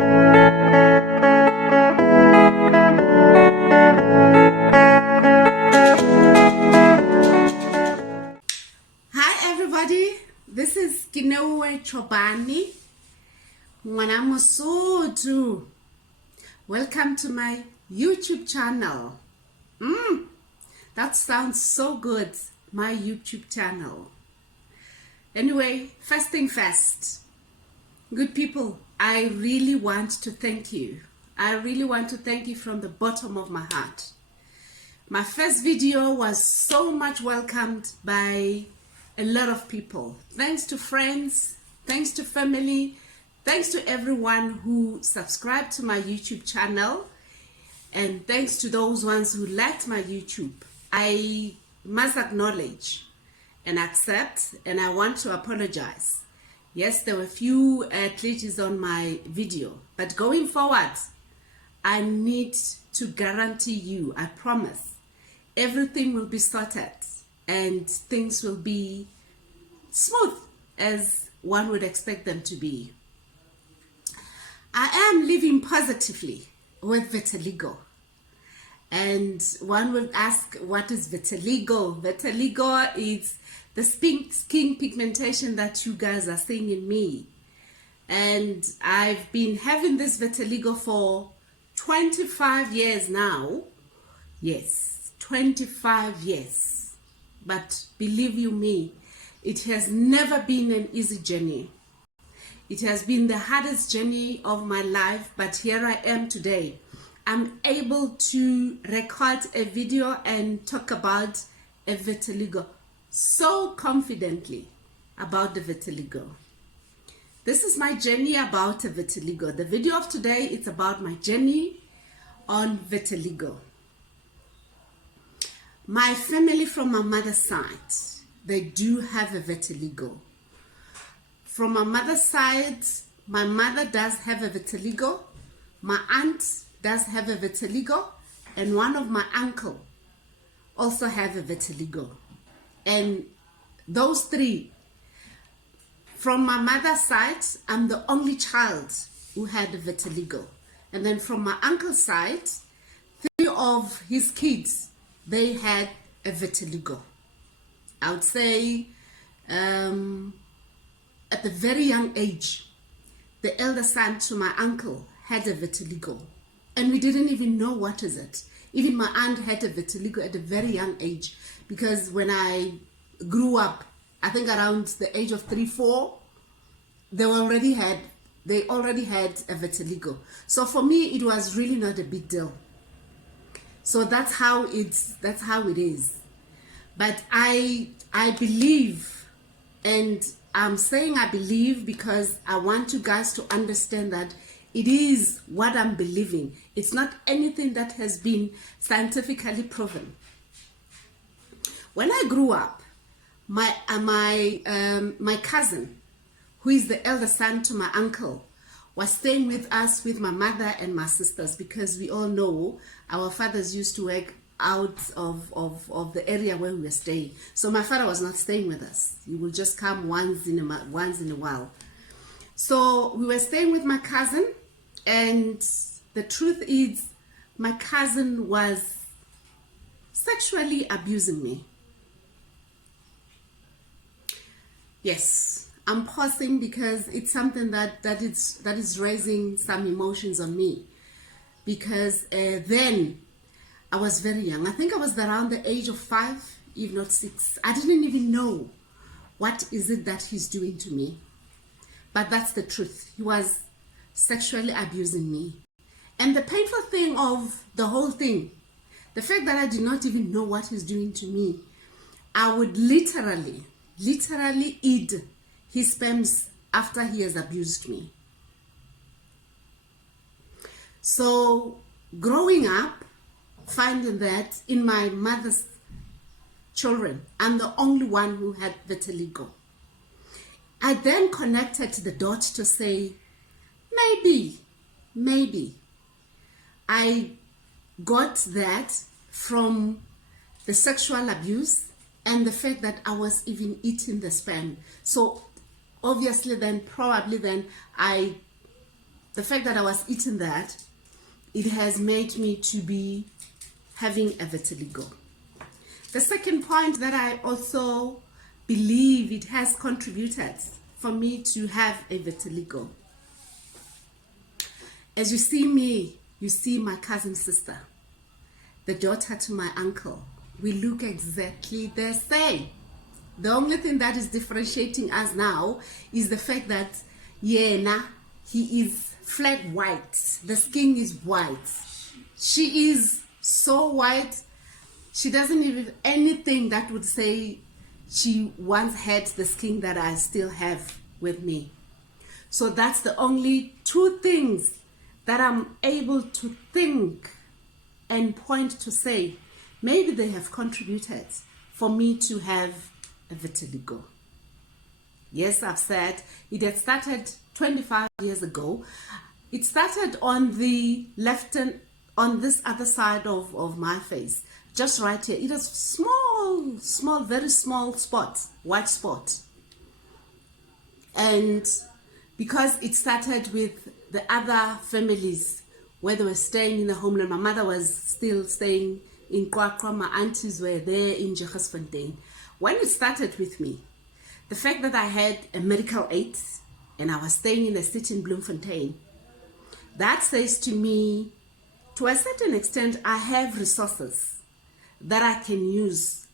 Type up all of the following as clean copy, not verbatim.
Hi everybody, this is Kinewe Chobani, Mwana Mosotho. Welcome to my YouTube channel. That sounds so good, my YouTube channel. Anyway, first thing first, good people, I really want to thank you. I really want to thank you from the bottom of my heart. My first video was so much welcomed by a lot of people. Thanks to friends, thanks to family, thanks to everyone who subscribed to my YouTube channel, and thanks to those ones who liked my YouTube. I must acknowledge and accept, and I want to apologize. Yes, there were a few glitches on my video, but going forward, I need to guarantee you, I promise, everything will be sorted and things will be smooth as one would expect them to be. I am living positively with vitiligo. And one will ask, what is vitiligo? Vitiligo is the skin pigmentation that you guys are seeing in me. And I've been having this vitiligo for 25 years now. Yes, 25 years. But believe you me, it has never been an easy journey. It has been the hardest journey of my life, but here I am today. I'm able to record a video and talk about a vitiligo so confidently about the vitiligo. This is my journey about a vitiligo. The video of today is about my journey on vitiligo. My family from my mother's side, they do have a vitiligo. From my mother's side, my mother does have a vitiligo, my aunt does have a vitiligo, and one of my uncle also have a vitiligo. And those three, from my mother's side, I'm the only child who had a vitiligo. And then from my uncle's side, three of his kids, they had a vitiligo. I would say at a very young age, the elder son to my uncle had a vitiligo. And we didn't even know what is it. Even my aunt had a vitiligo at a very young age, because when I grew up, I think around the age of 3, 4, they already had a vitiligo. So for me, it was really not a big deal. So that's how it is. But I believe, and I'm saying I believe because I want you guys to understand that it is what I'm believing. It's not anything that has been scientifically proven. When I grew up, my cousin, who is the elder son to my uncle, was staying with us with my mother and my sisters, because we all know our fathers used to work out of the area where we were staying. So my father was not staying with us. He would just come once in a while. So we were staying with my cousin, and the truth is my cousin was sexually abusing me. Yes, I'm pausing because it's something that is raising some emotions on me, because then I was very young. I think I was around the age of 5, if not 6. I didn't even know what is it that he's doing to me. But that's the truth. He was sexually abusing me. And the painful thing of the whole thing, the fact that I did not even know what he's doing to me, I would literally eat his sperms after he has abused me. So growing up, finding that in my mother's children, I'm the only one who had vitiligo, I then connected the dots to say, maybe I got that from the sexual abuse and the fact that I was even eating the sperm. So obviously then, probably then, I the fact that I was eating that, it has made me to be having a vitiligo. The second point that I also believe it has contributed for me to have a vitiligo. As you see me, you see my cousin sister, the daughter to my uncle. We look exactly the same. The only thing that is differentiating us now is the fact that he is flat white. The skin is white. She is so white. She doesn't even anything that would say she once had the skin that I still have with me. So that's the only two things that I'm able to think and point to say maybe they have contributed for me to have a vitiligo. Yes, I've said it had started 25 years ago. It started on the left and on this other side of my face, just right here. It was small, very small spot, white spot. And because it started with the other families where they were staying in the homeland, my mother was still staying in Kwakwa, my aunties were there in Jehasfontein. When it started with me, the fact that I had a medical aid and I was staying in a city in Bloemfontein, that says to me, to a certain extent, I have resources that I can use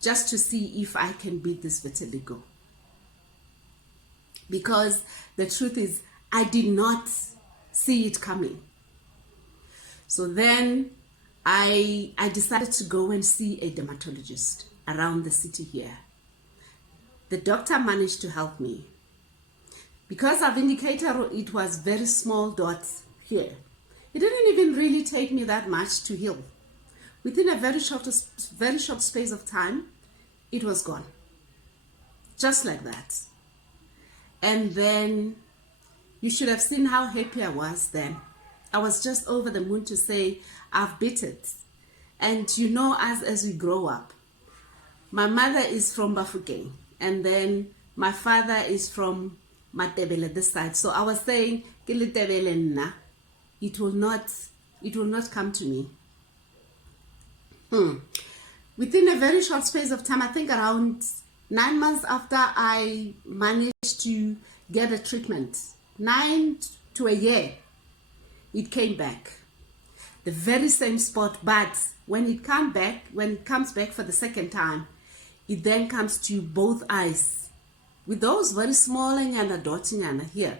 just to see if I can beat this vitiligo. Because the truth is, I did not see it coming. So then I decided to go and see a dermatologist around the city here. The doctor managed to help me. Because I've indicated it was very small dots here, it didn't even really take me that much to heal. Within a very short space of time, it was gone. Just like that. And then you should have seen how happy I was then. I was just over the moon to say, I've beat it. And you know, as we grow up, my mother is from Bafokeng, and then my father is from Matebele this side. So I was saying, it will not come to me. Within a very short space of time, I think around 9 months after I managed to get a treatment, 9 to a year, it came back. The very same spot, but when it comes back for the second time, it then comes to both eyes with those very small and dotting and here.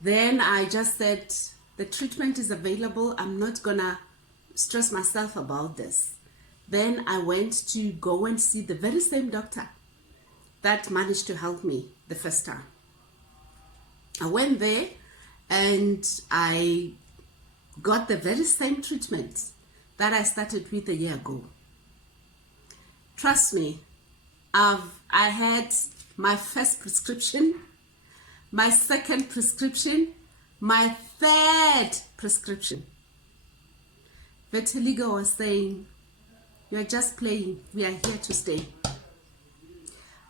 Then I just said, the treatment is available. I'm not gonna stress myself about this. Then I went to go and see the very same doctor that managed to help me the first time. I went there and I got the very same treatment that I started with a year ago. Trust me, I had my first prescription, my second prescription, my third prescription. Vitiligo was saying, "You are just playing, we are here to stay."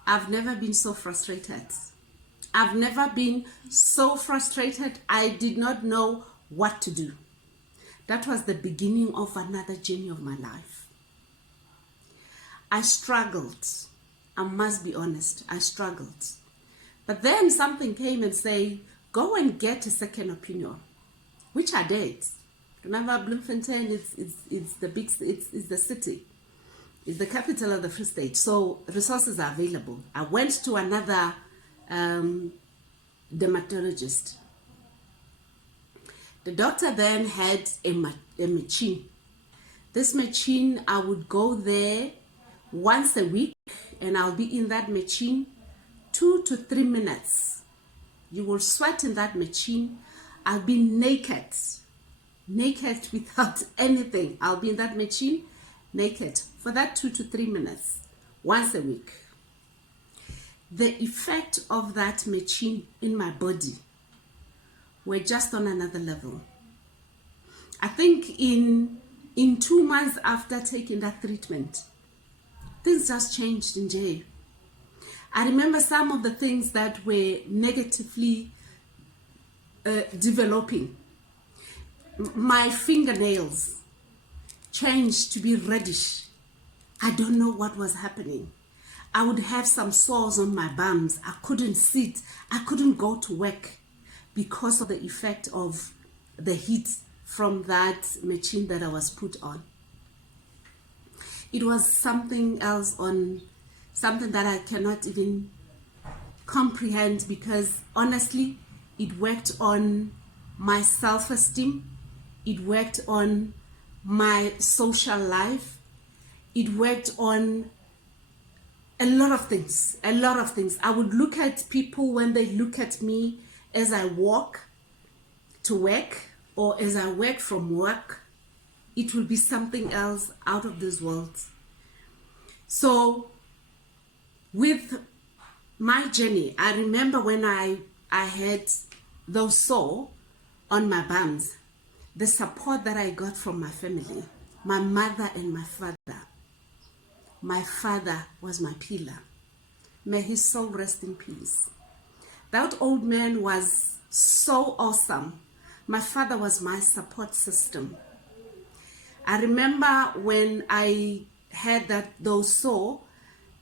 I've never been so frustrated. I've never been so frustrated. I did not know what to do. That was the beginning of another journey of my life. I struggled. I must be honest, I struggled. But then something came and said, go and get a second opinion, which I did. Remember, Bloemfontein is the city. It's the capital of the Free State. So resources are available. I went to another dermatologist. The doctor then had a machine. This machine, I would go there once a week and I'll be in that machine 2 to 3 minutes. You will sweat in that machine. I'll be naked without anything. I'll be in that machine naked for that 2 to 3 minutes once a week. The effect of that machine in my body were just on another level. I think in 2 months after taking that treatment, things just changed in Jay. I remember some of the things that were negatively developing. My fingernails changed to be reddish. I don't know what was happening. I would have some sores on my bums. I couldn't sit. I couldn't go to work because of the effect of the heat from that machine that I was put on. It was something else, on something that I cannot even comprehend, because honestly, it worked on my self-esteem. It worked on my social life. It worked on a lot of things. I would look at people when they look at me as I walk to work or as I work from work. It will be something else out of this world. So with my journey, I remember when I had those sore on my bums, the support that I got from my family, my mother and my father. My father was my pillar. May his soul rest in peace. That old man was so awesome. My father was my support system. I remember when I had those sore,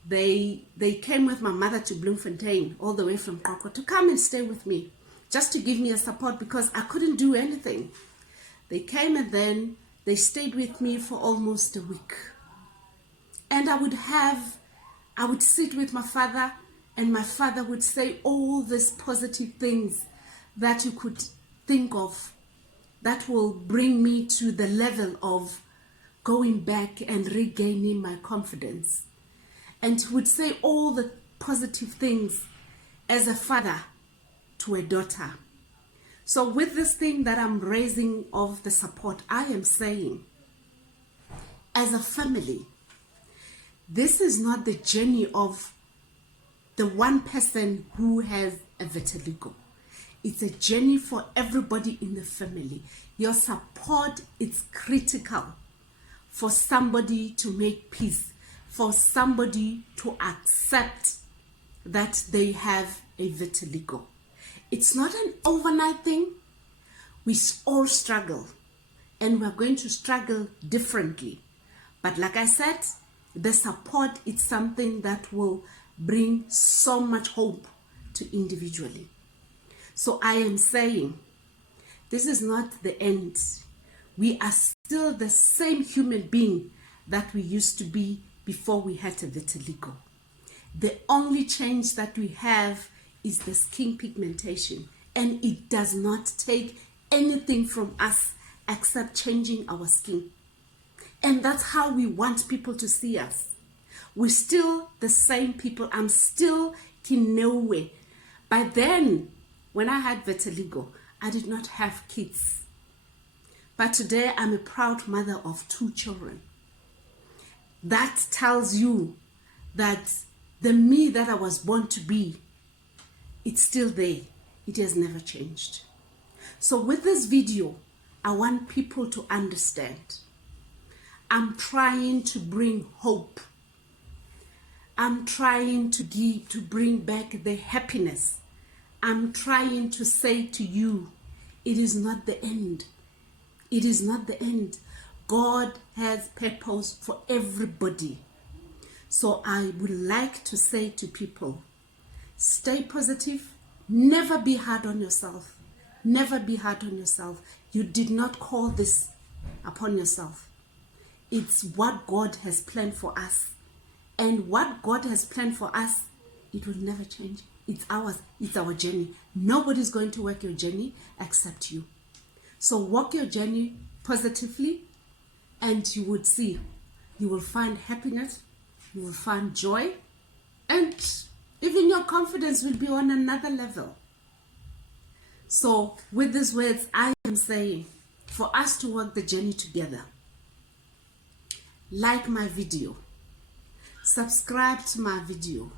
they came with my mother to Bloemfontein, all the way from Qoko, to come and stay with me, just to give me a support, because I couldn't do anything. They came and then they stayed with me for almost a week. And I would sit with my father, and my father would say all these positive things that you could think of that will bring me to the level of going back and regaining my confidence. And he would say all the positive things as a father to a daughter. So with this thing that I'm raising of the support, I am saying, as a family, this is not the journey of the one person who has a vitiligo. It's a journey for everybody in the family. Your support is critical for somebody to make peace, for somebody to accept that they have a vitiligo. It's not an overnight thing. We all struggle, and we're going to struggle differently. But like I said, the support is something that will bring so much hope to individually. So I am saying, this is not the end. We are still the same human being that we used to be before we had a vitiligo. The only change that we have is the skin pigmentation, and it does not take anything from us except changing our skin. And that's how we want people to see us. We're still the same people. I'm still Kinowe. By then, when I had vitiligo, I did not have kids. But today, I'm a proud mother of 2 children. That tells you that the me that I was born to be, it's still there. It has never changed. So with this video, I want people to understand. I'm trying to bring hope. I'm trying to bring back the happiness. I'm trying to say to you, it is not the end. It is not the end. God has purpose for everybody. So I would like to say to people, stay positive. Never be hard on yourself. Never be hard on yourself. You did not call this upon yourself. It's what God has planned for us. And what God has planned for us, it will never change. It's ours. It's our journey. Nobody's going to work your journey except you. So walk your journey positively, and you would see, you will find happiness, you will find joy, and even your confidence will be on another level. So with these words, I am saying, for us to walk the journey together, like my video, subscribe to my video,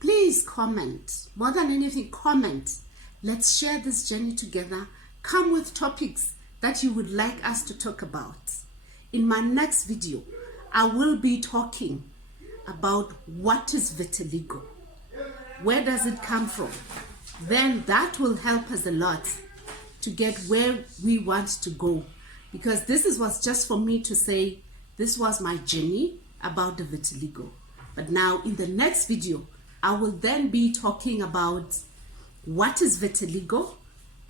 please comment. More than anything, comment. Let's share this journey together. Come with topics that you would like us to talk about. In my next video, I will be talking about what is vitiligo. Where does it come from? Then that will help us a lot to get where we want to go. Because this was just for me to say, this was my journey about the vitiligo. But now in the next video, I will then be talking about what is vitiligo,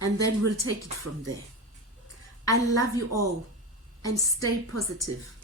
and then we'll take it from there. I love you all and stay positive.